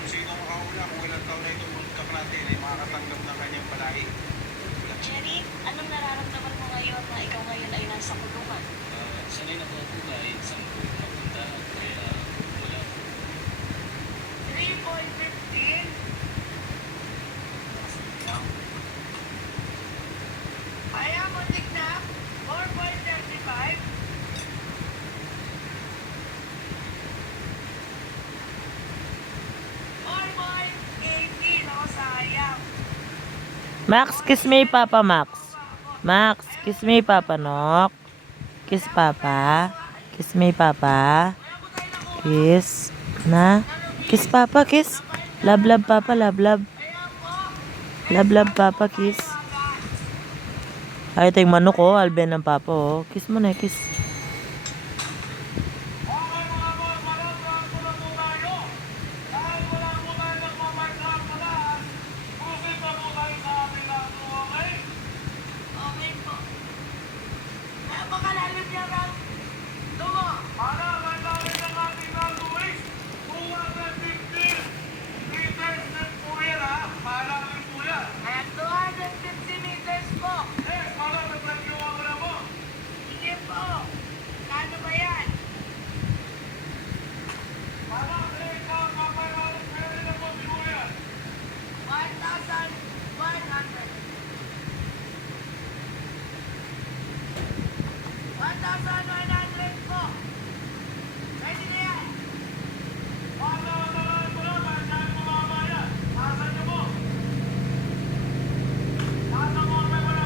kung sino makahula, kung ilang taon na itong bundok natin, ay makakatanggap ng kanyang palahi. Jerry, anong nararamdaman mo ngayon na ikaw ngayon ay nasa kulungan? Sanay na po ako kahit saan po mapunta, kaya wala po. 3.15? Kaya mo tignan? 4.35? 4.18? Ako sayang. Max, kiss me, Papa Max. Max, kiss me, Papa Nok. Kiss Papa. Kiss me, Papa. Kiss. Na. Kiss Papa, kiss. Love, love, Papa, love, love. Love, love, Papa, kiss. Ay, ito yung manok, oh. Alben ng Papa, oh. Kiss mo na, kiss. Okay mga boss, marami na po tayo. Dahil wala po tayo nagmamarkap mataas, pusin na po tayo sa ating lato, okay? Okay po. Kaya makalalim niya lang. Tungo. Para landawin ng ating lato is 250 meters din po yan, ha? Malalim po yan. Kaya 250 meters po. Yes, para naglagyuwa ko na mo. Sige po. Kano ba yan? Para ikaw, kapayaran, pwede na po si Kuya. 1,100. 1,100 po.